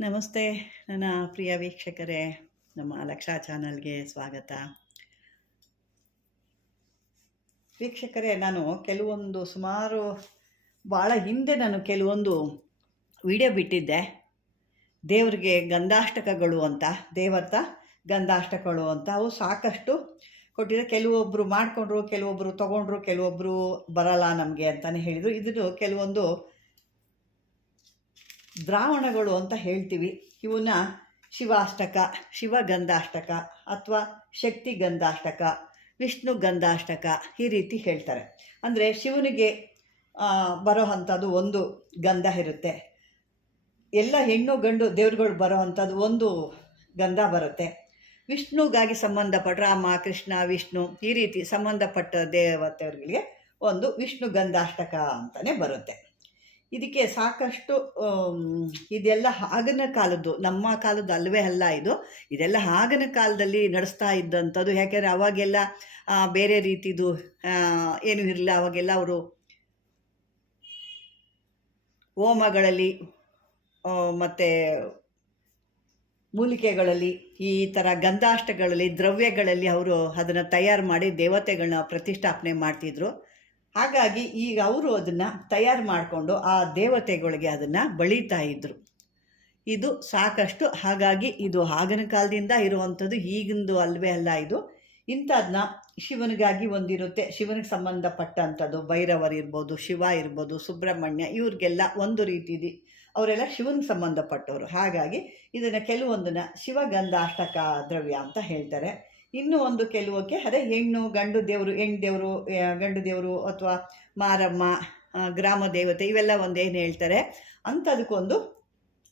ನಮಸ್ತೆ, ನನ್ನ ಪ್ರಿಯ ವೀಕ್ಷಕರೇ. ನಮ್ಮ ಲಕ್ಷಾ ಚಾನಲ್ಗೆ ಸ್ವಾಗತ. ವೀಕ್ಷಕರೇ, ನಾನು ಕೆಲವೊಂದು ಸುಮಾರು ಭಾಳ ಹಿಂದೆ ನಾನು ಕೆಲವೊಂದು ವಿಡಿಯೋ ಬಿಟ್ಟಿದ್ದೆ. ದೇವರಿಗೆ ಗಂಧಾಷ್ಟಕಗಳು ಅಂತ, ದೇವರ್ತ ಗಂಧಾಷ್ಟಕಗಳು ಅಂತ. ಅವು ಸಾಕಷ್ಟು ಕೊಟ್ಟಿದ್ದೆ ಕೆಲವೊಬ್ಬರು ಮಾಡಿಕೊಂಡ್ರು ಕೆಲವೊಬ್ಬರು ತೊಗೊಂಡ್ರು ಕೆಲವೊಬ್ಬರು ಬರಲ್ಲ ನಮಗೆ ಅಂತಲೇ ಹೇಳಿದರು. ಇದನ್ನು ಕೆಲವೊಂದು ದ್ರಾವಣಗಳು ಅಂತ ಹೇಳ್ತೀವಿ. ಇವನ್ನ ಶಿವಾಷ್ಟಕ, ಶಿವಗಂಧಾಷ್ಟಕ ಅಥವಾ ಶಕ್ತಿ ಗಂಧಾಷ್ಟಕ ವಿಷ್ಣು ಗಂಧಾಷ್ಟಕ ಈ ರೀತಿ ಹೇಳ್ತಾರೆ. ಅಂದರೆ ಶಿವನಿಗೆ ಬರೋ ಅಂಥದ್ದು ಒಂದು ಗಂಧ ಇರುತ್ತೆ. ಎಲ್ಲ ಹೆಣ್ಣು ಗಂಡು ದೇವ್ರುಗಳು ಬರೋ ಅಂಥದ್ದು ಒಂದು ಗಂಧ ಬರುತ್ತೆ. ವಿಷ್ಣುಗಾಗಿ ಸಂಬಂಧಪಟ್ಟ ರಾಮ, ಕೃಷ್ಣ, ವಿಷ್ಣು ಈ ರೀತಿ ಸಂಬಂಧಪಟ್ಟ ದೇವತೆಗಳಿಗೆ ಒಂದು ವಿಷ್ಣು ಗಂಧಾಷ್ಟಕ ಅಂತಲೇ ಬರುತ್ತೆ. ಇದಕ್ಕೆ ಸಾಕಷ್ಟು ಇದೆಲ್ಲ ಆಗಿನ ಕಾಲದ್ದು, ನಮ್ಮ ಕಾಲದ್ದು ಅಲ್ಲವೇ ಅಲ್ಲ ಇದು. ಇದೆಲ್ಲ ಆಗಿನ ಕಾಲದಲ್ಲಿ ನಡೆಸ್ತಾ ಇದ್ದಂಥದ್ದು. ಯಾಕೆಂದರೆ ಅವಾಗೆಲ್ಲ ಬೇರೆ ರೀತಿದು ಏನು ಇರಲಿಲ್ಲ. ಅವಾಗೆಲ್ಲ ಅವರು ಹೋಮಗಳಲ್ಲಿ ಮತ್ತು ಮೂಲಿಕೆಗಳಲ್ಲಿ, ಈ ಥರ ಗಂಧಾಷ್ಟಗಳಲ್ಲಿ, ದ್ರವ್ಯಗಳಲ್ಲಿ ಅವರು ಅದನ್ನು ತಯಾರು ಮಾಡಿ ದೇವತೆಗಳನ್ನ ಪ್ರತಿಷ್ಠಾಪನೆ ಮಾಡ್ತಿದ್ರು. ಹಾಗಾಗಿ ಈಗ ಅವರು ಅದನ್ನು ತಯಾರು ಮಾಡಿಕೊಂಡು ಆ ದೇವತೆಗಳಿಗೆ ಅದನ್ನು ಬಳಿತಾ ಇದ್ದರು ಇದು ಸಾಕಷ್ಟು ಹಾಗಾಗಿ ಇದು ಆಗಿನ ಕಾಲದಿಂದ ಇರುವಂಥದ್ದು ಈಗಿಂದು ಅಲ್ವೇ ಅಲ್ಲ ಇದು. ಇಂಥದನ್ನ ಶಿವನಿಗಾಗಿ ಒಂದಿರುತ್ತೆ. ಶಿವನಿಗೆ ಸಂಬಂಧಪಟ್ಟಂಥದ್ದು ಭೈರವರಿರ್ಬೋದು ಶಿವ ಇರ್ಬೋದು, ಸುಬ್ರಹ್ಮಣ್ಯ ಇವ್ರಿಗೆಲ್ಲ ಒಂದು ರೀತಿದಿ ಅವರೆಲ್ಲ ಶಿವನಿಗೆ ಸಂಬಂಧಪಟ್ಟವರು. ಹಾಗಾಗಿ ಇದನ್ನು ಕೆಲವೊಂದನ್ನು ಶಿವಗಂಧಾಷ್ಟಕ ದ್ರವ್ಯ ಅಂತ ಹೇಳ್ತಾರೆ. ಇನ್ನೂ ಒಂದು ಕೆಲವಕ್ಕೆ, ಅದೇ ಹೆಣ್ಣು, ಗಂಡು ದೇವರು ಹೆಣ್ಣು ದೇವರು ಗಂಡು ದೇವರು ಅಥವಾ ಮಾರಮ್ಮ ಗ್ರಾಮ ದೇವತೆ, ಇವೆಲ್ಲ ಒಂದೇನು ಹೇಳ್ತಾರೆ? ಅಂಥದಕ್ಕೊಂದು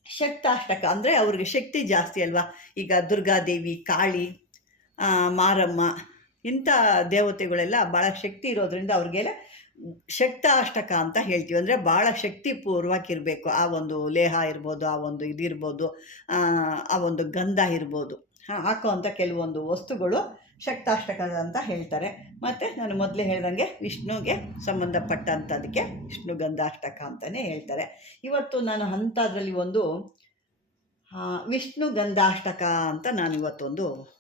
ಶಕ್ತಾಷ್ಟಕ ಅಂದರೆ ಅವ್ರಿಗೆ ಶಕ್ತಿ ಜಾಸ್ತಿ ಅಲ್ವಾ? ಈಗ ದುರ್ಗಾದೇವಿ, ಕಾಳಿ ಮಾರಮ್ಮ, ಇಂಥ ದೇವತೆಗಳೆಲ್ಲ ಭಾಳ ಶಕ್ತಿ ಇರೋದ್ರಿಂದ ಅವ್ರಿಗೆಲ್ಲ ಶಕ್ತಾಷ್ಟಕ ಅಂತ ಹೇಳ್ತೀವಿ. ಅಂದರೆ ಭಾಳ ಶಕ್ತಿಪೂರ್ವಕ್ಕಿರಬೇಕು ಆ ಒಂದು ಲೇಹ ಇರ್ಬೋದು, ಆ ಒಂದು ಇದಿರ್ಬೋದು ಆ ಒಂದು ಗಂಧ ಇರ್ಬೋದು. ಹಾಕುವಂಥ ಕೆಲವೊಂದು ವಸ್ತುಗಳು ಶಕ್ತಾಷ್ಟಕ ಅಂತ ಹೇಳ್ತಾರೆ. ಮತ್ತು ನಾನು ಮೊದಲೇ ಹೇಳ್ದಂಗೆ ವಿಷ್ಣುಗೆ ಸಂಬಂಧಪಟ್ಟಂಥದಕ್ಕೆ ವಿಷ್ಣು ಗಂಧಾಷ್ಟಕ ಅಂತಲೇ ಹೇಳ್ತಾರೆ. ಇವತ್ತು ನಾನು ಅಂಥದ್ರಲ್ಲಿ ಒಂದು ವಿಷ್ಣು ಗಂಧಾಷ್ಟಕ ಅಂತ ನಾನು ಇವತ್ತೊಂದು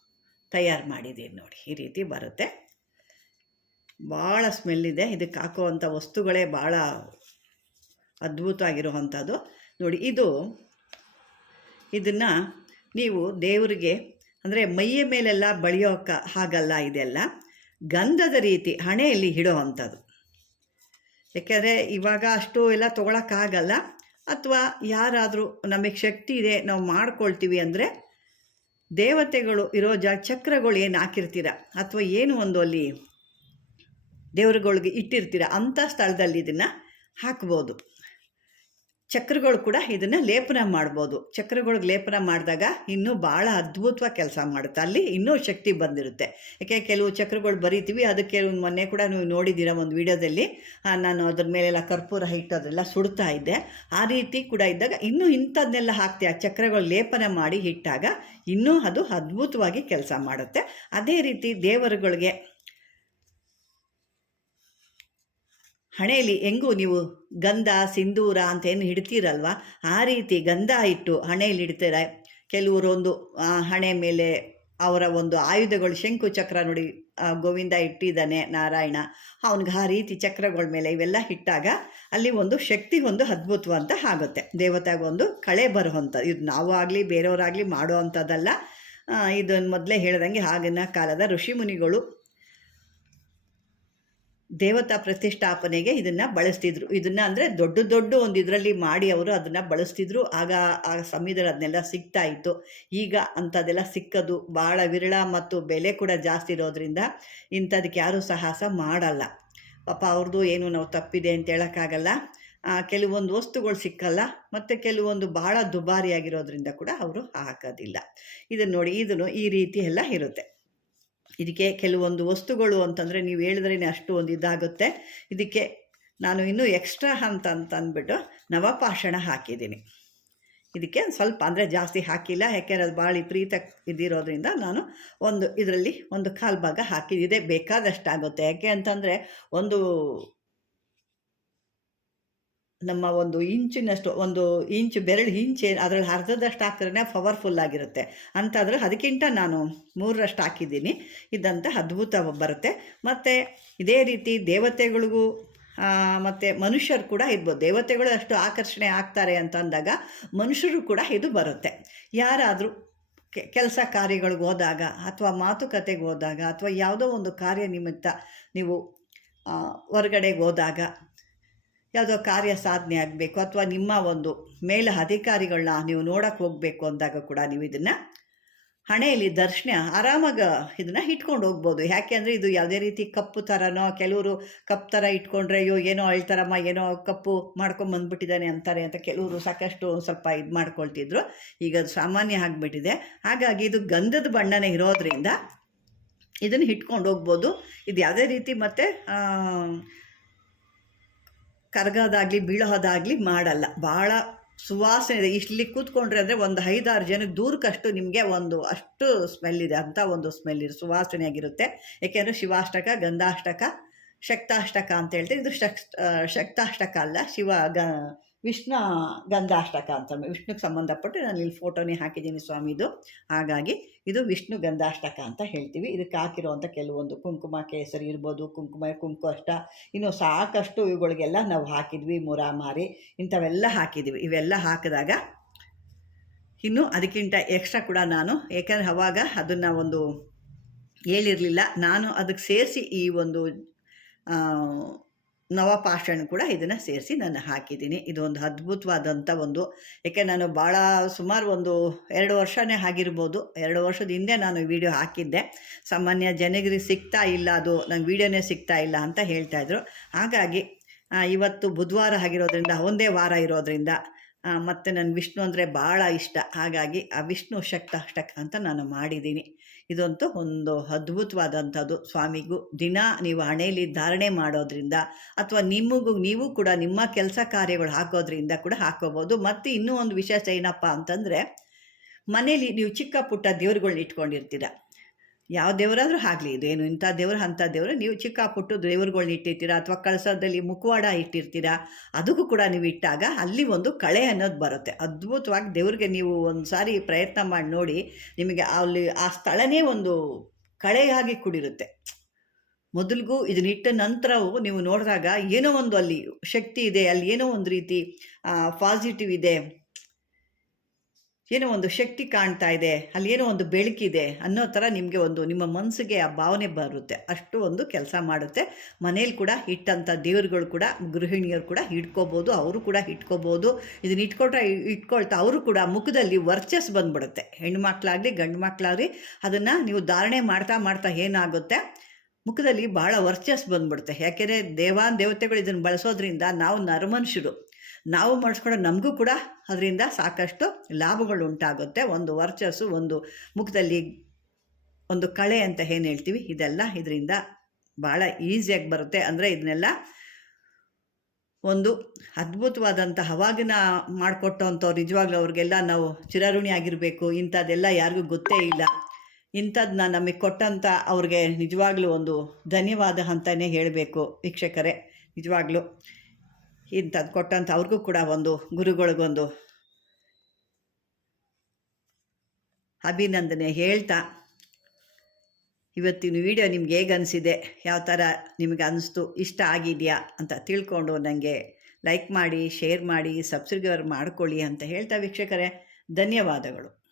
ತಯಾರು ಮಾಡಿದ್ದೀನಿ ನೋಡಿ. ಈ ರೀತಿ ಬರುತ್ತೆ. ಭಾಳ ಸ್ಮೆಲ್ಲಿದೆ ಇದಕ್ಕೆ ಹಾಕುವಂಥ ವಸ್ತುಗಳೇ ಭಾಳ ಅದ್ಭುತವಾಗಿರುವಂಥದ್ದು. ನೋಡಿ, ಇದು, ಇದನ್ನು ನೀವು ದೇವರಿಗೆ ಅಂದರೆ ಮೈಯ ಮೇಲೆಲ್ಲ ಬಳಿಯೋಕ ಹಾಗಲ್ಲ ಇದೆಲ್ಲ. ಗಂಧದ ರೀತಿ ಹಣೆಯಲ್ಲಿ ಇಡೋ ಅಂಥದ್ದು ಯಾಕೆಂದರೆ ಇವಾಗ ಅಷ್ಟು ಎಲ್ಲ ತೊಗೊಳಕ್ಕಾಗಲ್ಲ. ಅಥವಾ ಯಾರಾದರೂ ನಮಗೆ ಶಕ್ತಿ ಇದೆ, ನಾವು ಮಾಡ್ಕೊಳ್ತೀವಿ ಅಂದರೆ ದೇವತೆಗಳು ಇರೋ ಜಾಗ ಚಕ್ರಗಳು ಏನು ಹಾಕಿರ್ತೀರ? ಅಥವಾ ಏನು ಒಂದು ಅಲ್ಲಿ ದೇವರುಗಳಿಗೆ ಇಟ್ಟಿರ್ತೀರ? ಅಂಥ ಸ್ಥಳದಲ್ಲಿ ಇದನ್ನು ಹಾಕ್ಬೋದು. ಚಕ್ರಗಳು ಕೂಡ ಇದನ್ನು ಲೇಪನ ಮಾಡ್ಬೋದು. ಚಕ್ರಗಳಿಗೆ ಲೇಪನ ಮಾಡಿದಾಗ ಇನ್ನೂ ಭಾಳ ಅದ್ಭುತವಾಗಿ ಕೆಲಸ ಮಾಡುತ್ತೆ. ಅಲ್ಲಿ ಇನ್ನೂ ಶಕ್ತಿ ಬಂದಿರುತ್ತೆ. ಯಾಕೆ ಕೆಲವು ಚಕ್ರಗಳು ಬರೀತೀವಿ, ಅದಕ್ಕೆ ಮೊನ್ನೆ ಕೂಡ ನೀವು ನೋಡಿದ್ದೀರ ಒಂದು ವಿಡಿಯೋದಲ್ಲಿ ನಾನು ಅದ್ರ ಮೇಲೆಲ್ಲ ಕರ್ಪೂರ ಹಿಟ್ಟು ಅದೆಲ್ಲ ಸುಡ್ತಾ ಇದ್ದೆ. ಆ ರೀತಿ ಕೂಡ ಇದ್ದಾಗ ಇನ್ನೂ ಇಂಥದ್ದನ್ನೆಲ್ಲ ಹಾಕ್ತೀವಿ ಆ ಚಕ್ರಗಳು ಲೇಪನ ಮಾಡಿ ಇಟ್ಟಾಗ ಇನ್ನೂ ಅದು ಅದ್ಭುತವಾಗಿ ಕೆಲಸ ಮಾಡುತ್ತೆ. ಅದೇ ರೀತಿ ದೇವರುಗಳಿಗೆ ಹಣೆಯಲ್ಲಿ ಹೆಂಗೂ ನೀವು ಗಂಧ, ಸಿಂಧೂರ ಅಂತ ಏನು ಹಿಡ್ತೀರಲ್ವ? ಆ ರೀತಿ ಗಂಧ ಇಟ್ಟು ಹಣೆಯಲ್ಲಿ ಇಡ್ತೀರ ಕೆಲವರೊಂದು ಹಣೆ ಮೇಲೆ ಅವರ ಒಂದು ಆಯುಧಗಳು, ಶಂಕು ಚಕ್ರ ನೋಡಿ ಗೋವಿಂದ ಇಟ್ಟಿದ್ದಾನೆ ನಾರಾಯಣ. ಅವನಿಗೆ ಆ ರೀತಿ ಚಕ್ರಗಳ ಮೇಲೆ ಇವೆಲ್ಲ ಇಟ್ಟಾಗ ಅಲ್ಲಿ ಒಂದು ಶಕ್ತಿ, ಒಂದು ಅದ್ಭುತವಂತ ಆಗುತ್ತೆ. ದೇವತೆಗೊಂದು ಕಳೆ ಬರುವಂಥ ಇದು ನಾವು ಆಗಲಿ ಬೇರೆಯವರಾಗಲಿ ಮಾಡೋ ಅಂಥದ್ದಲ್ಲ. ಇದನ್ನು ಮೊದಲೇ ಹೇಳ್ದಂಗೆ ಆಗಿನ ಕಾಲದ ಋಷಿಮುನಿಗಳು ದೇವತಾ ಪ್ರತಿಷ್ಠಾಪನೆಗೆ ಇದನ್ನು ಬಳಸ್ತಿದ್ರು. ಇದನ್ನು ಅಂದರೆ ದೊಡ್ಡ ದೊಡ್ಡ ಒಂದು ಇದರಲ್ಲಿ ಮಾಡಿ ಅವರು ಅದನ್ನು ಬಳಸ್ತಿದ್ರು. ಆಗ ಆ ಸಮಯದಲ್ಲಿ ಅದನ್ನೆಲ್ಲ ಸಿಗ್ತಾ ಇತ್ತು. ಈಗ ಅಂಥದ್ದೆಲ್ಲ ಸಿಕ್ಕದು. ಭಾಳ ವಿರಳ ಮತ್ತು ಬೆಲೆ ಕೂಡ ಜಾಸ್ತಿ ಇರೋದ್ರಿಂದ ಇಂಥದಕ್ಕೆ ಯಾರೂ ಸಾಹಸ ಮಾಡಲ್ಲ. ಪಾಪ ಅವ್ರದ್ದು ಏನು ನಾವು ತಪ್ಪಿದೆ ಅಂತ ಹೇಳೋಕ್ಕಾಗಲ್ಲ. ಕೆಲವೊಂದು ವಸ್ತುಗಳು ಸಿಕ್ಕಲ್ಲ ಮತ್ತು ಕೆಲವೊಂದು ಭಾಳ ದುಬಾರಿಯಾಗಿರೋದ್ರಿಂದ ಕೂಡ ಅವರು ಹಾಕೋದಿಲ್ಲ. ಇದನ್ನು ನೋಡಿ, ಇದನ್ನು ಈ ರೀತಿ ಎಲ್ಲ ಇರುತ್ತೆ. ಇದಕ್ಕೆ ಕೆಲವೊಂದು ವಸ್ತುಗಳು ಅಂತಂದರೆ ನೀವು ಹೇಳಿದ್ರೇ ಅಷ್ಟು ಒಂದು ಇದಾಗುತ್ತೆ. ಇದಕ್ಕೆ ನಾನು ಇನ್ನೂ ಎಕ್ಸ್ಟ್ರಾ ಅಂತ ಅಂತಂದ್ಬಿಟ್ಟು ನವಪಾಷಣ ಹಾಕಿದ್ದೀನಿ. ಇದಕ್ಕೆ ಸ್ವಲ್ಪ ಅಂದರೆ ಜಾಸ್ತಿ ಹಾಕಿಲ್ಲ, ಯಾಕೆಂದರೆ ಅದು ಭಾಳ ಪ್ರೀತ ಇದ್ದಿರೋದ್ರಿಂದ ನಾನು ಒಂದು ಇದರಲ್ಲಿ ಒಂದು ಕಾಲು ಭಾಗ ಹಾಕಿದ್ದೆ ಬೇಕಾದಷ್ಟಾಗುತ್ತೆ. ಯಾಕೆ ಅಂತಂದರೆ ಒಂದು ನಮ್ಮ ಒಂದು ಇಂಚಿನಷ್ಟು, ಒಂದು ಇಂಚು ಬೆರಳು ಇಂಚು ಅದರಲ್ಲಿ ಅರ್ಧದಷ್ಟು ಹಾಕಿದ್ರೆ ಪವರ್ಫುಲ್ ಆಗಿರುತ್ತೆ. ಅಂತಾದರೆ ಅದಕ್ಕಿಂತ ನಾನು ಮೂರರಷ್ಟು ಹಾಕಿದ್ದೀನಿ. ಇದಂತ ಅದ್ಭುತ ಬರುತ್ತೆ. ಮತ್ತು ಇದೇ ರೀತಿ ದೇವತೆಗಳಿಗೂ ಮತ್ತು ಮನುಷ್ಯರು ಕೂಡ ಇರ್ಬೋದು. ದೇವತೆಗಳು ಅಷ್ಟು ಆಕರ್ಷಣೆ ಆಗ್ತಾರೆ ಅಂತ ಅಂದಾಗ ಮನುಷ್ಯರು ಕೂಡ ಇದು ಬರುತ್ತೆ. ಯಾರಾದರೂ ಕೆಲಸ ಕಾರ್ಯಗಳಿಗೆ ಹೋದಾಗ ಅಥವಾ ಮಾತುಕತೆಗೆ ಹೋದಾಗ ಅಥವಾ ಯಾವುದೋ ಒಂದು ಕಾರ್ಯ ನಿಮಿತ್ತ ನೀವು ಹೊರಗಡೆಗೆ ಹೋದಾಗ ಯಾವುದೋ ಕಾರ್ಯ ಸಾಧನೆ ಆಗಬೇಕು ಅಥವಾ ನಿಮ್ಮ ಒಂದು ಮೇಲ ಅಧಿಕಾರಿಗಳನ್ನ ನೀವು ನೋಡಕ್ಕೆ ಹೋಗಬೇಕು ಅಂದಾಗ ಕೂಡ ನೀವು ಇದನ್ನು ಹಣೆಯಲ್ಲಿ ದರ್ಶನ ಆರಾಮಾಗ ಇದನ್ನು ಇಟ್ಕೊಂಡು ಹೋಗ್ಬೋದು. ಯಾಕೆ ಅಂದರೆ ಇದು ಯಾವುದೇ ರೀತಿ ಕಪ್ಪು ಥರನೋ ಕೆಲವರು ಕಪ್ ಥರ ಇಟ್ಕೊಂಡ್ರೆ, ಅಯ್ಯೋ, ಏನೋ ಅಳ್ತಾರಮ್ಮ ಏನೋ ಕಪ್ಪು ಮಾಡ್ಕೊಂಬಂದ್ಬಿಟ್ಟಿದ್ದಾನೆ ಅಂತಾರೆ ಅಂತ ಕೆಲವರು ಸಾಕಷ್ಟು ಸ್ವಲ್ಪ ಇದು ಮಾಡ್ಕೊಳ್ತಿದ್ರು. ಈಗ ಅದು ಸಾಮಾನ್ಯ ಆಗಿಬಿಟ್ಟಿದೆ. ಹಾಗಾಗಿ ಇದು ಗಂಧದ ಬಣ್ಣನೇ ಇರೋದ್ರಿಂದ ಇದನ್ನು ಇಟ್ಕೊಂಡು ಹೋಗ್ಬೋದು. ಇದು ಯಾವುದೇ ರೀತಿ ಮತ್ತು ಕರಗೋದಾಗಲಿ ಬೀಳೋದಾಗಲಿ ಮಾಡಲ್ಲ. ಭಾಳ ಸುವಾಸನೆ ಇದೆ. ಇಲ್ಲಿ ಕೂತ್ಕೊಂಡ್ರೆ ಅಂದರೆ ಒಂದು ಐದಾರು ಜನಕ್ಕೆ ದೂರಕ್ಕಷ್ಟು ನಿಮಗೆ ಒಂದು ಅಷ್ಟು ಸ್ಮೆಲ್ ಇದೆ. ಅಂಥ ಒಂದು ಸ್ಮೆಲ್ ಇದೆ. ಸುವಾಸನೆ ಆಗಿರುತ್ತೆ. ಏಕೆಂದರೆ ಶಿವಾಷ್ಟಕ, ಗಂಧಾಷ್ಟಕ, ಶಕ್ತಾಷ್ಟಕ ಅಂತ ಹೇಳ್ತೀವಿ. ಇದು ಶಕ್ ಶಕ್ತಾಷ್ಟಕ ಅಲ್ಲ. ಶಿವ, ಗ ವಿಷ್ಣು ಗಂಧಾಷ್ಟಕ ಅಂತ ವಿಷ್ಣುಗೆ ಸಂಬಂಧಪಟ್ಟು ನಾನು ಇಲ್ಲಿ ಫೋಟೋನೇ ಹಾಕಿದ್ದೀನಿ ಸ್ವಾಮಿದು. ಹಾಗಾಗಿ ಇದು ವಿಷ್ಣು ಗಂಧಾಷ್ಟಕ ಅಂತ ಹೇಳ್ತೀವಿ. ಇದಕ್ಕೆ ಹಾಕಿರುವಂಥ ಕೆಲವೊಂದು ಕುಂಕುಮ, ಕೇಸರಿ ಇರ್ಬೋದು, ಕುಂಕುಮ ಕುಂಕು ಅಷ್ಟ ಇನ್ನು ಸಾಕಷ್ಟು ಇವುಗಳಿಗೆಲ್ಲ ನಾವು ಹಾಕಿದ್ವಿ, ಮುರಾಮಾರಿ, ಇಂಥವೆಲ್ಲ ಹಾಕಿದ್ವಿ. ಇವೆಲ್ಲ ಹಾಕಿದಾಗ ಇನ್ನು ಅದಕ್ಕಿಂತ ಎಕ್ಸ್ಟ್ರಾ ಕೂಡ ನಾನು, ಏಕೆಂದರೆ ಅವಾಗ ಅದನ್ನು ಒಂದು ಹೇಳಿರಲಿಲ್ಲ. ನಾನು ಅದಕ್ಕೆ ಸೇರಿಸಿ ಈ ಒಂದು ನವಪಾಷಾಣ ಕೂಡ ಇದನ್ನು ಸೇರಿಸಿ ನಾನು ಹಾಕಿದ್ದೀನಿ. ಇದು ಒಂದು ಅದ್ಭುತವಾದಂಥ ಒಂದು ಯಾಕೆ ನಾನು ಭಾಳ ಸುಮಾರು ಒಂದು ಎರಡು ವರ್ಷನೇ ಆಗಿರ್ಬೋದು. ಎರಡು ವರ್ಷದ ಹಿಂದೆ ನಾನು ವಿಡಿಯೋ ಹಾಕಿದ್ದೆ. ಸಾಮಾನ್ಯ ಜನರಿಗೆ ಸಿಗ್ತಾ ಇಲ್ಲ ಅದು, ನಂಗೆ ವಿಡಿಯೋನೇ ಸಿಗ್ತಾ ಇಲ್ಲ ಅಂತ ಹೇಳ್ತಾಯಿದ್ರು ಹಾಗಾಗಿ ಇವತ್ತು ಬುಧವಾರ ಆಗಿರೋದ್ರಿಂದ, ಒಂದೇ ವಾರ ಇರೋದ್ರಿಂದ ಮತ್ತು ನನ್ನ ವಿಷ್ಣು ಅಂದರೆ ಭಾಳ ಇಷ್ಟ. ಹಾಗಾಗಿ ಆ ವಿಷ್ಣು ಶಕ್ತಾಷ್ಟಕ ಅಂತ ನಾನು ಮಾಡಿದ್ದೀನಿ. ಇದಂತೂ ಒಂದು ಅದ್ಭುತವಾದಂಥದ್ದು ಸ್ವಾಮಿಗೂ. ದಿನ ನೀವು ಹಣೆಯಲ್ಲಿ ಧಾರಣೆ ಮಾಡೋದ್ರಿಂದ ಅಥವಾ ನಿಮಗೂ, ನೀವು ಕೂಡ ನಿಮ್ಮ ಕೆಲಸ ಕಾರ್ಯಗಳು ಹಾಕೋದ್ರಿಂದ ಕೂಡ ಹಾಕೋಬೋದು. ಮತ್ತು ಇನ್ನೂ ಒಂದು ವಿಶೇಷ ಏನಪ್ಪ ಅಂತಂದರೆ ಮನೇಲಿ ನೀವು ಚಿಕ್ಕ ಪುಟ್ಟ ದೇವ್ರುಗಳ್ನ ಇಟ್ಕೊಂಡಿರ್ತೀರ. ಯಾವ ದೇವರಾದರೂ ಆಗಲಿ, ಇದು ಏನು ಇಂಥ ದೇವರು, ಅಂಥ ದೇವರು, ನೀವು ಚಿಕ್ಕ ಪುಟ್ಟು ದೇವ್ರುಗಳ್ನ ಇಟ್ಟಿರ್ತೀರಾ ಅಥವಾ ಕಳಸದಲ್ಲಿ ಮುಖವಾಡ ಇಟ್ಟಿರ್ತೀರಾ, ಅದಕ್ಕೂ ಕೂಡ ನೀವು ಇಟ್ಟಾಗ ಅಲ್ಲಿ ಒಂದು ಕಳೆ ಅನ್ನೋದು ಬರುತ್ತೆ. ಅದ್ಭುತವಾಗಿ ದೇವ್ರಿಗೆ ನೀವು ಒಂದು ಸಾರಿ ಪ್ರಯತ್ನ ಮಾಡಿ ನೋಡಿ, ನಿಮಗೆ ಅಲ್ಲಿ ಆ ಸ್ಥಳನೇ ಒಂದು ಕಳೆಯಾಗಿ ಕೂಡಿರುತ್ತೆ. ಮೊದಲಿಗೂ ಇದನ್ನಿಟ್ಟ ನಂತರವೂ ನೀವು ನೋಡಿದಾಗ ಏನೋ ಒಂದು ಅಲ್ಲಿ ಶಕ್ತಿ ಇದೆ, ಅಲ್ಲಿ ಏನೋ ಒಂದು ರೀತಿ ಪಾಸಿಟಿವ್ ಇದೆ. ಏನೋ ಒಂದು ಶಕ್ತಿ ಕಾಣ್ತಾ ಇದೆ, ಅಲ್ಲಿ ಏನೋ ಒಂದು ಬೆಳಕಿದೆ ಅನ್ನೋ ಥರ ನಿಮಗೆ ಒಂದು, ನಿಮ್ಮ ಮನಸ್ಸಿಗೆ ಆ ಭಾವನೆ ಬರುತ್ತೆ. ಅಷ್ಟು ಒಂದು ಕೆಲಸ ಮಾಡುತ್ತೆ. ಮನೇಲಿ ಕೂಡ ಇಟ್ಟಂಥ ದೇವರುಗಳು ಕೂಡ, ಗೃಹಿಣಿಯರು ಕೂಡ ಇಟ್ಕೋಬೋದು ಅವರು ಕೂಡ ಇಟ್ಕೋಬೋದು ಇದನ್ನ ಇಟ್ಕೊಟ್ರೆ ಇಟ್ಕೊಳ್ತಾ ಅವರು ಕೂಡ ಮುಖದಲ್ಲಿ ವರ್ಚಸ್ ಬಂದ್ಬಿಡುತ್ತೆ. ಹೆಣ್ಣು ಮಕ್ಕಳಾಗಲಿ, ಗಂಡು ಮಕ್ಕಳಾಗಲಿ, ಅದನ್ನು ನೀವು ಧಾರಣೆ ಮಾಡ್ತಾ ಮಾಡ್ತಾ ಏನಾಗುತ್ತೆ? ಮುಖದಲ್ಲಿ ಭಾಳ ವರ್ಚಸ್ ಬಂದ್ಬಿಡುತ್ತೆ. ಯಾಕೆಂದರೆ ದೇವಾನ್ ದೇವತೆಗಳು ಇದನ್ನು ಬಳಸೋದ್ರಿಂದ ನಾವು ನರಮನುಷ್ಯರು. ನಾವು ಮಾಡಿಸ್ಕೊಂಡ್ರೆ ನಮಗೂ ಕೂಡ ಅದರಿಂದ ಸಾಕಷ್ಟು ಲಾಭಗಳು ಉಂಟಾಗುತ್ತೆ. ಒಂದು ವರ್ಚಸ್ಸು, ಒಂದು ಮುಖದಲ್ಲಿ ಒಂದು ಕಳೆ ಅಂತ ಏನು ಹೇಳ್ತೀವಿ? ಇದೆಲ್ಲ ಇದರಿಂದ ಭಾಳ ಈಸಿಯಾಗಿ ಬರುತ್ತೆ. ಅಂದರೆ ಇದನ್ನೆಲ್ಲ ಒಂದು ಅದ್ಭುತವಾದಂಥ ಅವಾಗಿನ ಮಾಡಿಕೊಟ್ಟಂಥವ್ರು, ನಿಜವಾಗ್ಲೂ ಅವ್ರಿಗೆಲ್ಲ ನಾವು ಚಿರಋಣಿ ಆಗಿರಬೇಕು, ಇಂಥದ್ದೆಲ್ಲ ಯಾರಿಗೂ ಗೊತ್ತೇ ಇಲ್ಲ. ಇಂಥದ್ದನ್ನ ನಮಗೆ ಕೊಟ್ಟಂಥ ಅವ್ರಿಗೆ ನಿಜವಾಗ್ಲೂ ಒಂದು ಧನ್ಯವಾದ ಅಂತಲೇ ಹೇಳಬೇಕು ವೀಕ್ಷಕರೇ. ನಿಜವಾಗ್ಲೂ ಇಂಥದ್ದು ಕೊಟ್ಟಂಥ ಅವ್ರಿಗೂ ಕೂಡ ಒಂದು ಗುರುಗಳಿಗೊಂದು ಅಭಿನಂದನೆ ಹೇಳ್ತಾ. ಇವತ್ತಿನ ವಿಡಿಯೋ ನಿಮ್ಗೆ ಹೇಗೆ ಅನಿಸಿದೆ? ಯಾವ ಥರ ನಿಮಗೆ ಅನಿಸ್ತು? ಇಷ್ಟ ಆಗಿದೆಯಾ ಅಂತ ತಿಳ್ಕೊಂಡು ನನಗೆ ಲೈಕ್ ಮಾಡಿ ಶೇರ್ ಮಾಡಿ ಸಬ್ಸ್ಕ್ರೈಬರ್ ಮಾಡ್ಕೊಳ್ಳಿ ಅಂತ ಹೇಳ್ತಾ ವೀಕ್ಷಕರೇ. ಧನ್ಯವಾದಗಳು.